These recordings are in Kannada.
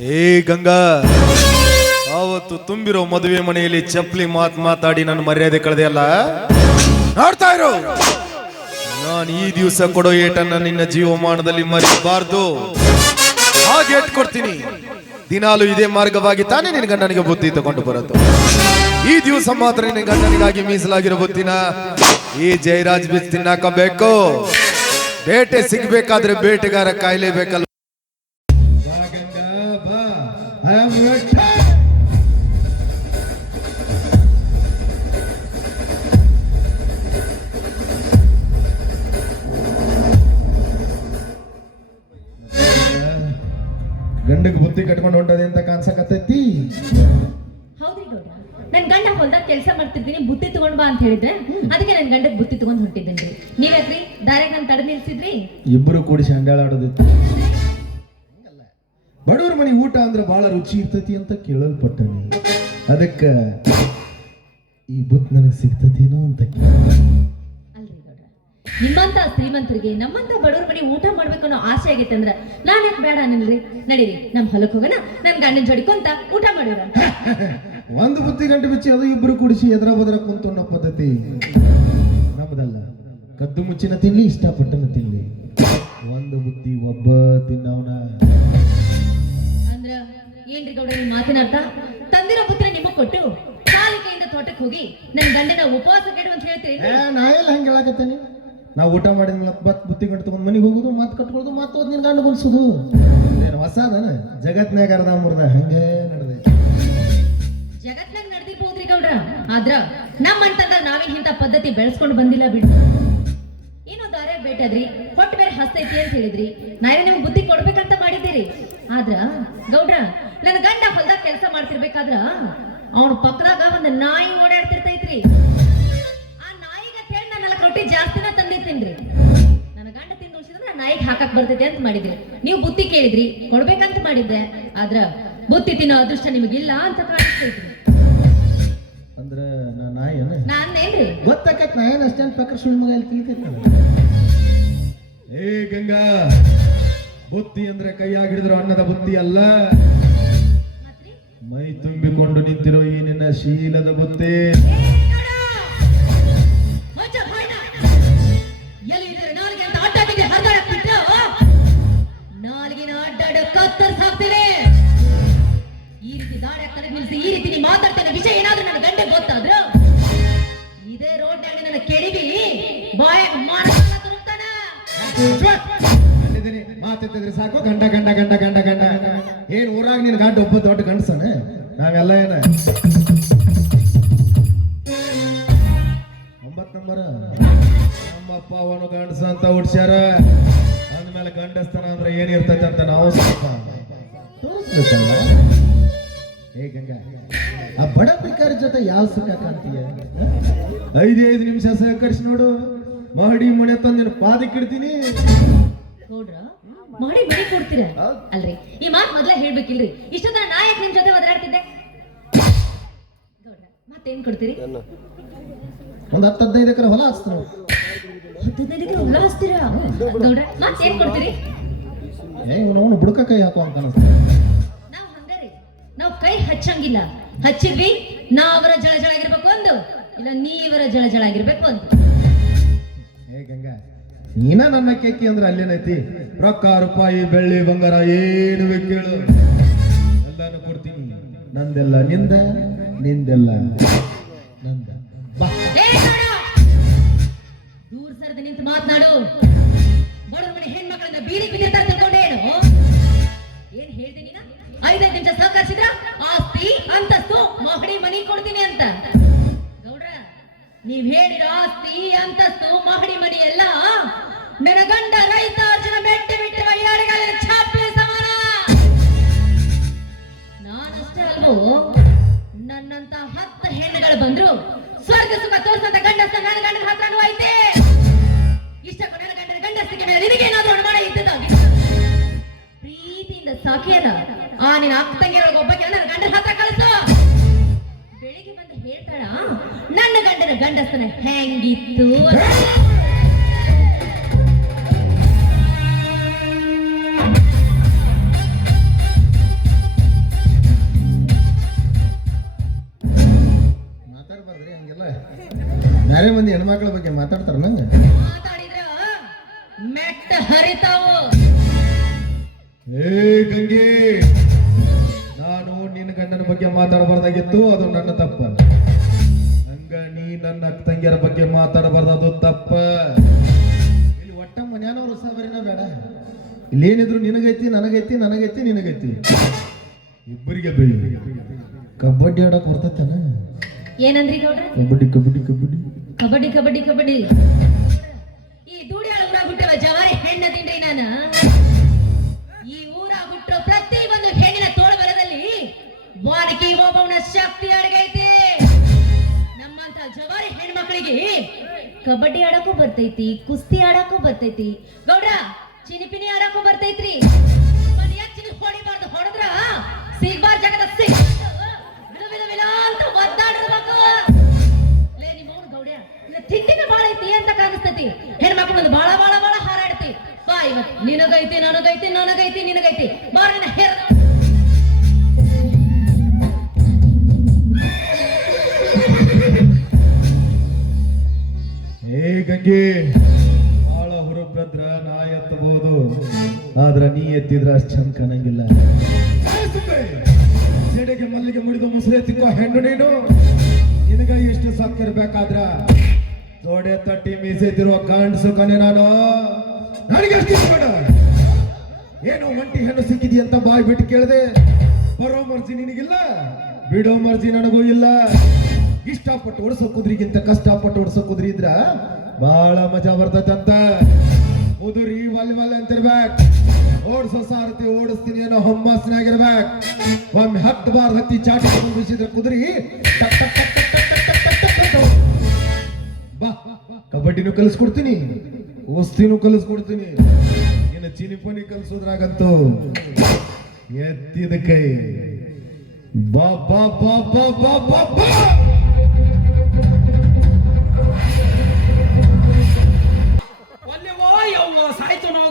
ಏ ಗಂಗಾ ಅವತ್ತು ತುಂಬಿರೋ ಮದುವೆ ಮನೆಯಲ್ಲಿ ಚಪ್ಪಲಿ ಮಾತ್ ಮಾತಾಡಿ ನನ್ನ ಮರ್ಯಾದೆ ಕಳೆದೆಯಲ್ಲ ನೋಡ್ತಾ ಇರು. ನಾನು ಈ ದಿವಸ ಕೊಡೋ ಏಟನ್ನ ನಿನ್ನ ಜೀವಮಾನದಲ್ಲಿ ಮರಿಬಾರ್ದು. ಹಾಗೆ ಏಟ್ ಕೊಡ್ತೀನಿ ದಿನಾಲು ಇದೇ ಮಾರ್ಗವಾಗಿ ತಾನೇ ನಿನ್ನ ಗಂಡನಿಗೆ ಬುದ್ಧಿ ತಗೊಂಡು ಬರೋದು. ಈ ದಿವಸ ಮಾತ್ರ ನಿನ್ನ ಗಂಡನಿಗಾಗಿ ಮೀಸಲಾಗಿರೋ ಬುದ್ಧಿನ? ಈ ಜಯರಾಜ್ ಬಿಚ್ ತಿನ್ನಾಕಬೇಕು. ಬೇಟೆ ಸಿಗ್ಬೇಕಾದ್ರೆ ಬೇಟೆಗಾರ ಕಾಯ್ಲೇಬೇಕಲ್ಲ. ರೆಡಿ ಗಂಡಗ್ ಬುತ್ತಿ ಕಟ್ಕೊಂಡು ಹೊಂಟದೆ ಅಂತ ಕಾಣ್ಸಕತ್ತೈತಿ? ಹೌದ್ರಿ ಗೌಡ. ನನ್ ಗಂಡ ಹೊಲ್ದಾಗ ಕೆಲಸ ಮಾಡ್ತಿದ್ದೀನಿ ಬುತ್ತಿ ತಗೊಂಡ್ ಬಾ ಅಂತ ಹೇಳಿದ್ರೆ ಅದಕ್ಕೆ ನನ್ ಗಂಡಕ್ ಬುತ್ತಿ ತಗೊಂಡ್ ಹೊಂಟಿದ್ದೀನಿ ನೀವ್ಯಾಕ್ರಿ ಡೈರೆಕ್ಟ್ ನನ್ ತಡೆ ನಿಲ್ಸಿದ್ರಿ? ಇಬ್ರು ಕೂಡಿ ಬಡವ್ರ ಮನೆ ಊಟ ಅಂದ್ರೆ ಬಹಳ ರುಚಿ ಇರ್ತೈತಿ ಅಂತ ಕೇಳಲ್ಪಟ್ಟನಿ. ಅದಕ್ಕ ಈ ಬುತ್ ನನಗೆ ಸಿಗ್ತತೇನೋ ಅಂತ ನಿಮ್ಮಂತ ಶ್ರೀಮಂತರಿಗೆ ನಮ್ಮಂತ ಬಡವ್ರ ಮನೆ ಊಟ ಮಾಡ್ಬೇಕು ಅನ್ನೋ ಆಸೆ ಆಗೈತೆ ಅಂದ್ರೆ ನಾನ್ ಯಾಕೆ ಬೇಡ ಅನ್ನಲ್ರಿ ನಡೀರಿ ನಮ್ ಹೊಲಕ್ಕೆ ಹೋಗೋಣ ನನ್ ಗಂಡನ್ ಜೋಡಿಕೊಂತ ಊಟ ಮಾಡೋಣ. ಒಂದು ಬುತ್ತಿ ಗಂಟೆ ಬಿಚ್ಚಿ ಅದು ಇಬ್ರು ಕುಡಿಸಿ ಎದ್ರ ಬದ್ರ ಕುಂತ ಪದ್ಧತಿ. ನಮ್ಮದಲ್ಲ ಕದ್ದು ಮುಚ್ಚಿನ ತಿನ್ಲಿ ಇಷ್ಟಪಟ್ಟನ ತಿನ್ಲಿ. ಒಂದು ಬುತ್ತಿ ಒಬ್ಬ ತಿನ್ನವನ. ಏನ್ರಿ ಗೌಡ ನಿಮ್ ಮಾತಿನ ಅರ್ಥ? ತಂದಿರೋ ಪುತ್ರ ನಿಮಗ್ ಕೊಟ್ಟು ಕಾಲಿಕೆಯಿಂದ ತೋಟಕ್ಕೆ ಹೋಗಿ ನನ್ ಗಂಡನ ಉಪವಾಸ ಕೆಡು ಅಂತ ಹೇಳ್ತೀರಿ ನಾ ಎಲ್ಲ ಹಂಗೆ ಹೇಳಕತ್ತೇನೆ? ನಾವು ಊಟ ಮಾಡಿದ ಬತ್ ಬುತ್ತಿ ಗಂಟು ತಗೊಂಡ್ ಮನೆಗೆ ಹೋಗುದು ಮಾತು ಕಟ್ಕೊಳ್ಳೋದು ಮಾತು ಹೋದ್ ನಿನ್ ಗಂಡು ಗುಲ್ಸುದು ಏನು ಹೊಸದನ? ಜಗತ್ನಾಗ ಅರ್ಧ ಮುರ್ದ ಹಂಗೆ ನಡೆದೆ. ಜಗತ್ನಾಗ ನಡೆದಿರ್ಬೋದ್ರಿ ಗೌಡ್ರ? ಆದ್ರ ನಮ್ಮಂತಂದಾಗ ನಾವೇನ್ ಇಂಥ ಪದ್ಧತಿ ಬೆಳೆಸ್ಕೊಂಡು ಬಂದಿಲ್ಲ ಬಿಡಿ. ಏನೋ ದಾರೆ ಬೇಟದ್ರಿ ಹೊಟ್ಟೆ ಬೇರೆ ಹಸ್ತೈತಿ ಅಂತ ಹೇಳಿದ್ರಿ. ನಾವೇ ನಿಮ್ಗೆ ಬುದ್ಧಿ ಕೊಡ್ಬೇಕಂತ ಮಾಡಿದ್ದೀರಿ. ಆದ್ರ ಗೌಡ್ರ ನನ್ನ ಗಂಡ ಹೊಲ್ದಾಗ ಕೆಲಸ ಮಾಡ್ತಿರ್ಬೇಕಾದ್ರ ಅವನ ಪಕ್ಕದಾಗ ಒಂದು ನಾಯಿ ಓಡಾಡ್ತಿರ್ತೈತ್ರಿ. ಆ ನಾಯಿಗ ಹೇಳಿ ನಾನು ನಾಲ್ಕು ರೊಟ್ಟಿ ಜಾಸ್ತಿನ ತಂದಿರ್ತೀನಿ ನನ್ನ ಗಂಡ ತಿಂದು ಉಳಿಸಿದ್ರೆ ನಾಯಿಗೆ ಹಾಕಕ್ ಬರ್ತೈತೆ ಅಂತ ಮಾಡಿದ್ರಿ. ನೀವು ಬುತ್ತಿ ಕೇಳಿದ್ರಿ ಕೊಡ್ಬೇಕಂತ ಮಾಡಿದ್ರೆ ಆದ್ರ ಬುತ್ತಿ ತಿನ್ನೋ ಅದೃಷ್ಟ ನಿಮಗಿಲ್ಲ ಅಂತ ಕಾಣಿಸ್ತೈತ್ರಿ ಅಂದ್ರೆ ನಾ ನಾಯಿ ನಾನೇನ್ರಿ ಗೊತ್ತಾಕತ್ ನಾ ಏನು ಅಷ್ಟೇನು ಪಕ್ಕ ಸುಳ್ಳು ಮಗ ಅಲ್ಲಿ ತಿಳ್ಕೈತಿ ಏ ಗಂಗಾ ಬುತ್ತಿ ಅಂದ್ರೆ ಕೈಯಾಗ ಹಿಡಿದ್ರು ಅನ್ನದ ಬುತ್ತಿ ಅಲ್ಲ. ಮೈ ತುಂಬಿಕೊಂಡು ನಿಂತಿರೋ ಈ ನಿನ್ನ ಶೀಲದ ಬುತ್ತೆ ನಾಲ್ಗಿನ ಹಾಕ್ತೀನಿ ಈ ರೀತಿ ರೀತಿ ವಿಷಯ ಏನಾದ್ರೂ ನನ್ನ ಗಂಡೆ ಗೊತ್ತಾದ್ರು ಇದೇ ರೋಡ್ನಾಗ ನನ್ನ ಕೆಡಿವಿ ಬಾಯ ಮಾರಲ್ಲ ತುರುಕ್ತಾನ ಮಾತಿದ್ರೆ ಸಾಕು. ಗಂಡ ಗಂಡ ಗಂಡ ಗಂಡ ಗಂಡ. ಏನ್ ಊರಾಗ ನಿನ್ ಗಂಡ ಒಬ್ಬ ದೊಡ್ಡ ಗಂಡಸನ? ನಾವೆಲ್ಲ ಏನ? ಒಂಬತ್ ನಂಬರ? ನಮ್ಮಪ್ಪ ಅವನು ಗಂಡಸ ಅಂತ ಹುಡ್ಸ್ಯಾರ. ಅಂದ್ಮೇಲೆ ಗಂಡಸ್ತನ ಅಂದ್ರೆ ಏನಿರ್ತೈತೆ ಅಂತ ನಾವು ಸ್ವಲ್ಪ ತೋರಿಸ್ಬೇಕಲ್ಲ. ಏ ಗಂಗಾ, ಆ ಬಡ ಭಿಕಾರಿ ಜೊತೆ ಯಾವ ಸುಖ ಕಾಣ್ತೀಯ? ಐದು ಐದು ನಿಮಿಷ ಸಹಕರಿಸಿ ನೋಡು. ಮಹಡಿ ಮನೆ ತಂದು ನಿನ್ನ ಪಾದಕ್ಕೆ ಇಡ್ತೀನಿ. ಗೌಡ್ರ ಮಾಡಿ ಬಿಡಿ ಕೊಡ್ತೀರ? ಅಲ್ರಿ. ಈ ಮಾತ್ ಮೊದ್ಲೇ ಹೇಳ್ಬೇಕಿಲ್ರಿ. ಇಷ್ಟೊತ್ತ ನಾ ಯಾಕೆ ನಿಮ್ ಜೊತೆ ಒದರಾಡ್ತಿದ್ದೆ ಮತ್ತೇನ್ ಕೊಡ್ತೀರಿ? ಒಂದ್ ಹತ್ತು ಹದಿನೈದು ಎಕರೆ ಹೊಲ ಹಚ್ತಾನ ಹತ್ತದೈದಕ್ಕೆ ಹೊಲ ಹಚ್ತೀರ? ಗೌಡ್ರ ಮತ್ತೇನ್ ಕೊಡ್ತೀರಿ? ಏ ಅವನು ಬುಡಕ ಕೈ ಹಾಕೋ ಅಂತ ನಾವ್ ಹಂಗಾರಿ ನಾವ್ ಕೈ ಹಚ್ಚಂಗಿಲ್ಲ. ಹಚ್ಚಿದ್ವಿ ನಾವರ ಜಳ ಜಳ ಆಗಿರ್ಬೇಕು ಒಂದು ಇಲ್ಲ ನೀವರ ಜಳ ಜಳ ಆಗಿರ್ಬೇಕು ಒಂದು. ನೀನ ನನ್ನ ಕೇಕಿ ಅಂದ್ರೆ ಅಲ್ಲೇನೈತಿ? ರೊಕ್ಕ, ರೂಪಾಯಿ, ಬೆಳ್ಳಿ, ಬಂಗಾರ ಏನು ಕೇಳು. ಎಲ್ಲಾನು ಕೊಡ್ತೀನಿ. ನಂದೆಲ್ಲ ನಿಂದ, ನಿಂದೆಲ್ಲ ನಂದ! ದೂರ ಸರದ ನಿಂತು ಮಾತನಾಡು. ಬಡವ್ರ ಹೆಣ್ಮಕ್ಳನ್ನ ಬೀಡಿ ಬಿದ್ದಿರ್ತಾರೆ ನೀವ್ ಹೇಳಿರೋ ಆಸ್ತಿ, ಅಂತಸ್ತು, ಮಹಡಿ ಮಡಿ ಎಲ್ಲ ನನ್ನ ಗಂಡ ರೈತ ಅರ್ಜುನ ಮೆಟ್ಟಿ ಬಿಟ್ಟು ಮಹಿಳೆಯರಿಗಾದ್ರೆ ಛಾಪೆ ಸಮಾನ. ನಾನಷ್ಟೇ ಅಲ್ವೋ, ನನ್ನಂತ ಹತ್ತು ಹೆಣ್ಣುಗಳು ಬಂದ್ರು ಸ್ವರ್ಗ ಸುಖ ತೋರಿಸಂತ ಗಂಡಸ ನನ್ನ ಗಂಡನ ಹತ್ರನೂ ಐತೆ ಇಷ್ಟಕ್ಕೂ ನನ್ನ ಗಂಡನ ಗಂಡಸ್ತಿಗೆ ಮೇಲೆ ನಿನಗೇನಾದ್ರೂ ಅನುಮಾನ ಇದ್ದದಾಗಿ ಪ್ರೀತಿಯಿಂದ ಸಾಕಿಯಲ್ಲ, ಆ ನಿನ್ನ ಅಕ್ಕ ತಂಗಿರೋ ಒಬ್ಬಕ್ಕೆ ನನ್ನ ಗಂಡನ ಹತ್ರ ಕಳಿಸು. ಬೆಳಿಗ್ಗೆ ಬಂದು ಹೇಳ್ತಾಳ? ನನ್ನ ಗಂಡನ ಗಂಡಸನ ಹೆಂಗಿತ್ತು? ಮಾತಾಡ್ಬಾರ್ದ್ರಿ ಹಂಗೆಲ್ಲ. ಬೇರೆ ಮಂದಿ ಹೆಣ್ಮಕ್ಳ ಬಗ್ಗೆ ಮಾತಾಡ್ತಾರ ನಂಗೆ? ಮಾತಾಡಿದ್ರ ಮೆಟ್ಟ ಹರಿತಾವು. ಏ ಗಂಗೆ! ಬಗ್ಗೆ ಮಾತಾಡಬಾರ್ದಾಗಿತ್ತು ಅದು ನನ್ನ ತಪ್ಪ. ನಂಗ ನೀ ನನ್ನ ಅಕ್ಕ ತಂಗಿಯರ ಬಗ್ಗೆ ಮಾತಾಡಬಾರ್ದು ಅದು ತಪ್ಪ. ಇಲ್ಲಿ ಒಟ್ಟ ಮನೆಯವರು ಸಾವಿರನ ಬೇಡ. ಇಲ್ಲೇನಿದ್ರು ನಿನಗೈತಿ ನನಗೈತಿ ನನಗೈತಿ ನಿನಗೈತಿ. ಇಬ್ಬರಿಗೆ ಬೇಡ. ಕಬಡ್ಡಿ ಆಡಕ್ ಬರ್ತೈತನ? ಏನಂದ್ರಿ ಗೌಡ್ರ? ಕಬಡ್ಡಿ ಕಬಡ್ಡಿ ಕಬಡ್ಡಿ. ಕಬಡ್ಡಿ ಕಬಡ್ಡಿ ಕಬಡ್ಡಿ. ಈ ದೂಡಿ ಒಳಗೆ ಬಿಟ್ಟಲ್ಲ ಜವಾರಿ ಹೆಣ್ಣದಿನ್ರಿ ನಾನು? ವಾಡಿಕೆ ಒಬ್ಬವನ ಶಕ್ತಿ ಅಡಗೈತಿ. ನಮ್ಮಂತ ಜವಾರಿ ಹೆಣ್ಮಕ್ಳಿಗೆ ಕಬಡ್ಡಿ ಆಡಕ್ಕೂ ಬರ್ತೈತಿ, ಕುಸ್ತಿ ಆಡಕ್ಕೂ ಬರ್ತೈತಿ. ಗೌಡ್ರ, ಚಿನಿಪಿನಿ ಆಡಕ್ಕೂ ಬರ್ತೈತ್ರಿ. ಚಿನಿ ಹೊಡಿಬಾರ್ದು ಹೊಡೆದ್ರ ಸಿಗ್ಬಾರ್ ಜಗದ ಸಿಗ್ ಅಂತ ಒದ್ದಾಡಿರ್ಬೇಕು. ಲೇ, ನಿಮ್ಮ ಅವ್ನು ಗೌಡ್ಯ ತಿಂಡಿನ ಬಾಳ ಐತಿ ಅಂತ ಕಾಣಿಸ್ತೈತಿ. ಹೆಣ್ಮಕ್ಳು ಬಂದು ಬಾಳ ಬಾಳ ಬಾಳ ಹಾರಾಡ್ತಿ. ಬಾ ಇವತ್ತು ನಿನಗೈತಿ, ನನಗೈತಿ ನನಗೈತಿ, ನಿನಗೈತಿ. ಬಾರ ನಿನ್ನ ಹೇರ ಏ ಗಂಗೆ, ಬಾಳ ಹೊರಬ್ರದ್ರ ನಾ ಎತ್ತಬಹುದು, ಆದ್ರ ನೀ ಎತ್ತಿದ್ರ ಅಷ್ಟ್ ಚಂದ ಕಾಣಂಗಿಲ್ಲ. ಜಡೆಗೆ ಮಲ್ಲಿಗೆ ಮುಡಿದು ಮುಸುರೆ ತಿಕ್ಕೋ ಹೆಣ್ಣು ನೀನು, ನಿನಗ ಇಷ್ಟು ಸಕ್ಕಿರ್ಬೇಕಾದ್ರ ಜೋಡೆ ತಟ್ಟಿ ಮೀಸೆತಿರೋ ಕಾಣಿಸು ಕಣೆ ನಾನು. ನನಗೆ ಎಷ್ಟು ಬೇಡ ಏನೋ ಒಂಟಿ ಹೆಣ್ಣು ಸಿಕ್ಕಿದಿ ಅಂತ ಬಾಯ್ ಬಿಟ್ಟು ಕೇಳಿದೆ, ಬರೋ ಮರ್ಜಿ ನಿನಗಿಲ್ಲ, ಬಿಡೋ ಮರ್ಜಿ ನನಗೂ ಇಲ್ಲ. ಕಷ್ಟಪಟ್ಟು ಓಡಿಸೋ ಕುದುರಿಗಿಂತ ಕಷ್ಟಪಟ್ಟು ಓಡಿಸೋ ಕುದುರಿ ಇದ್ರ ಬಹಳ ಮಜಾ ಬರ್ತದಂತ ಕುದುರಿ ವಲ್ ವಲ್ ಅಂತಿರ್ಬೇಕ್ ಓಡಿಸೋ ಸಾರತಿ ಓಡಿಸ್ತೀನಿ ಏನೋ ಹೊಮ್ಮಸ್ನಾಗಿರ್ಬೇಕ್ ಒಮ್ಮೆ ಹತ್ತು ಬಾರ್ ಹತ್ತಿ ಚಾಟಿ ಬಿಸಿದ್ರ ಕುದುರಿ ಬಾ ಕಬಡ್ಡಿನೂ ಕಲಿಸ್ಕೊಡ್ತೀನಿ ಕುಸ್ತಿನೂ ಕಲಿಸ್ಕೊಡ್ತೀನಿ ಏನ ಚಿನಿಪನಿ ಕಲಿಸೋದ್ರಾಗಂತೂ ಎತ್ತಿದ ಕೈ ಬಾ ಬಾ ಬಾ ಬಾ ಬಾ ಬಾ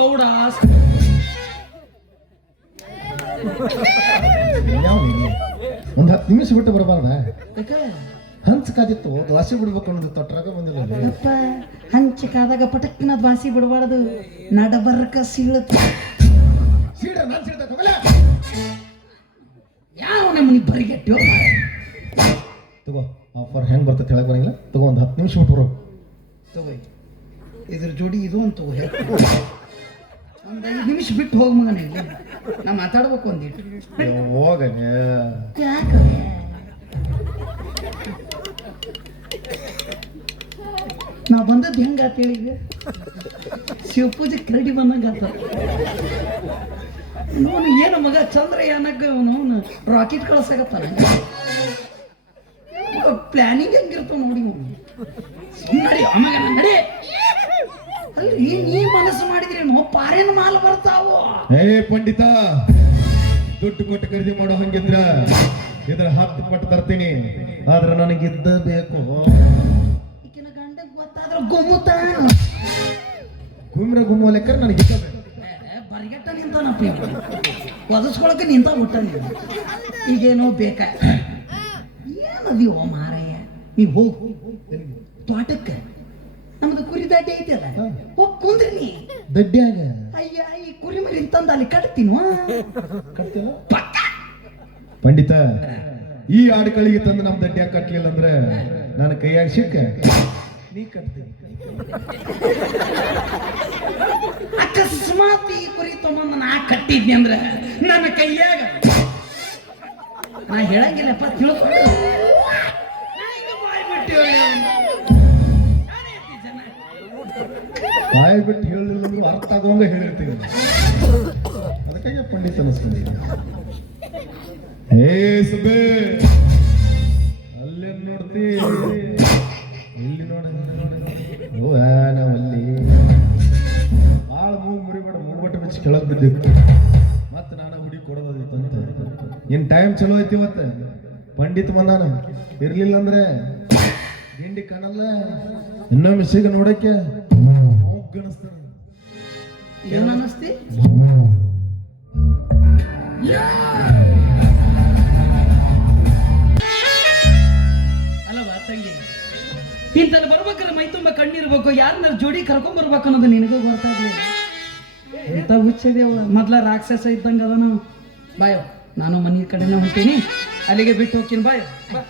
ಗೌಡ. ಒಂದು ಹತ್ತು ನಿಮಿಷ ಬಿಟ್ಟು ಬರಬಾರ್ದ? ಹಂಚ್ ಕಾದಿತ್ತು ದ್ವಾಸಿ ಬಿಡ್ಬೇಕು ಅನ್ನೋದು ತೊಟ್ರಾಗ ಬಂದಿಲ್ಲ ಅಪ್ಪ ಯಪ್ಪ ಹಂಚಿಕಾದಾಗ ಪಟಕ್ಕಿನ ದ್ವಾಸಿ ಬಿಡಬಾರ್ದು. ನಡಬರ್ಕ ಸೀಳುತ್ತ. ಸೀಡ ನಾನ್ ಸೀಡ್ತಾ ಹೋಗಲ್ಲ. ಯಾವ ನಮ್ಮನಿ ಬರಿಗೆಟ್ಟು? ತಗೋ ಆಫರ್ ಹೆಂಗ್ ಬರ್ತೈತೆ ಹೇಳಕ್ ಬರಂಗಿಲ್ಲ? ತಗೋ ಒಂದು ಹತ್ತು ನಿಮಿಷ ಬಿಟ್ಟು ಬರೋ. ತಗೋ ಇದ್ರ ಜೋಡಿ ಇದು ಅಂತ ತಗೋ ಒಂದು ಐದು ನಿಮಿಷ ಬಿಟ್ಟು ಹೋಗ್ ಮಗನ. ನಾ ಮಾತಾಡ್ಬೇಕು ಒಂದಿಟ್ಟು ಹೋಗನೆ ಯಾಕೆ ನಾ ಬಂದದ್ದು ಹೆಂಗ ಹೇಳಿ ಈಗ? ಶಿವಪೂಜೆ ಕ್ರೆಡಿ ಬಂದಂಗ ಆತ. ನೋನು ಏನು ಮಗ ಚಂದ್ರಯಾನಕ್ಕೆ ಅವನು ರಾಕೆಟ್ ಕಳ್ಸಾಕತ್ತಾನ? ಪ್ಲಾನಿಂಗ್ ಹೆಂಗಿರ್ತಾವ ನೋಡಿ ಅವ್ನು. ನಡಿ. ಅಲ್ರಿ ನೀ ಮನಸ್ಸು ಮಾಡಿದ್ರೆ ನೋ ಪಾರೇನ ಮಾಲ್ ಬರ್ತಾವು? ಏ ಪಂಡಿತ ದುಡ್ಡು ಕೊಟ್ಟು ಖರೀದಿ ಮಾಡೋ ಹಂಗಿದ್ರ ಇದ್ರ ಹತ್ತು ಪಟ್ಟು ತರ್ತೀನಿ. ಆದ್ರೆ ನನಗಿದ್ದ ಬೇಕು. ಈಕಿನ ಗಂಡಗ್ ಗೊತ್ತಾದ್ರ ಗೊಮ್ಮುತ್ತ. ಗುಮ್ರ ಗುಮ್ಮ ಲೆಕ್ಕ ನನಗೆ ಬೇಕು. ಬರಿಗೆಟ್ಟ ನಿಂತಾನಪ್ಪ ಒದಸ್ಕೊಳಕ್ಕೆ ನಿಂತ ಬಿಟ್ಟ ನೀನು. ಈಗೇನೋ ಬೇಕ? ಏನದಿವೋ ಮಾರಯ್ಯ? ನೀ ಹೋಗು. ತೋಟಕ್ಕೆ. ನಮ್ದು ಕುರಿ ದಡ್ಡಿ ಐತಲ್ಲ ಹೋಗ್ ಕುಂದ್ರಿ ನೀ. ದಡ್ಡ್ಯಾಗ? ಅಯ್ಯ ಈ ಕುರಿ ಮರಿ ತಂದ ಅಲ್ಲಿ ಕಟ್ತೀನು? ಪಂಡಿತ ಈ ಆಡ್ಕಳಿಗೆ ತಂದು ನಮ್ ದಡ್ಡ್ಯಾಗ ಕಟ್ಲಿಲ್ಲ ಅಂದ್ರೆ ನಾನು ಕೈಯಾಗ ಸಿಕ್ಕ. ನೀ ಕಟ್ತೀನಿ ಅಕಸ್ಮಾತ್ ಈ ಕುರಿ ತಗೊಂಡು ನಾ ಕಟ್ಟಿದ್ನಿ ಅಂದ್ರೆ ನನ್ನ ಕೈಯಾಗ. ನಾ ಹೇಳಂಗಿಲ್ಲಪ್ಪ ತಿಳ್ಕೊಂಡು ಬಾಯಿ ಬಿಟ್ಟು ಹೇಳಿಲ್ಲ ಅಂದ್ರೂ ಅರ್ಥ ಆಗುವಂಗ ಹೇಳಿರ್ತೀವಿ ಅದಕ್ಕಾಗಿ ಪಂಡಿತ ಅನಿಸ್ಕೊಂಡಿದ್ದೀನಿ ಏ ಸುಬೆ ಅಲ್ಲೇನ್ ನೋಡ್ತಿ? ಇಲ್ಲಿ ನೋಡಿ ಓ ನಾವಲ್ಲಿ ಭಾಳ ಮೂಗ್ ಮುರಿಬೇಡ ಮೂಗ್ಬಟ್ಟು ಕೆಳಗ್ ಬಿದ್ದಿತ್ತು ಮತ್ತೆ ನಾನು ಹುಡಿ ಕೊಡೋದಿತ್ತು ಅಂತ. ಇನ್ ಟೈಮ್ ಚಲೋ ಐತಿ ಇವತ್ತು? ಪಂಡಿತ್ ಬಂದಾನ? ಇರ್ಲಿಲ್ಲ ಅಂದ್ರೆ, ಗಿಂಡಿ ಕಾಣಲ್ಲ? ಇನ್ನೊಮ್ಮೆ ಸಿಗ ನೋಡಕ್ಕೆ? ಏನ್ ಅನ್ನಿಸ್ತಿ ಅಲ್ಲವಾ ತಂಗಿ. ಇಂತಲ್ಲಿ ಬರ್ಬೇಕಾದ್ರೆ ಮೈ ತುಂಬ ಕಣ್ಣಿರ್ಬೇಕು ಯಾರನ್ನ ಜೋಡಿ ಕರ್ಕೊಂಡ್ ಬರ್ಬೇಕು ಅನ್ನೋದು ನಿನಗೂ ಗೊತ್ತಾಗ್ಲಿಲ್ಲ. ಎಂತ ಹುಚ್ಚದೇವ ಮೊದ್ಲ ರಾಕ್ಷಸ ಇದ್ದಂಗ ಅದ ನಾವು ಬಾಯೋ, ನಾನು ಮನೆ ಕಡೆನ ಹೊಂಟೀನಿ. ಅಲ್ಲಿಗೆ ಬಿಟ್ಟು ಹೋಗ್ತೀನಿ, ಬಾಯ್. ಬಾ.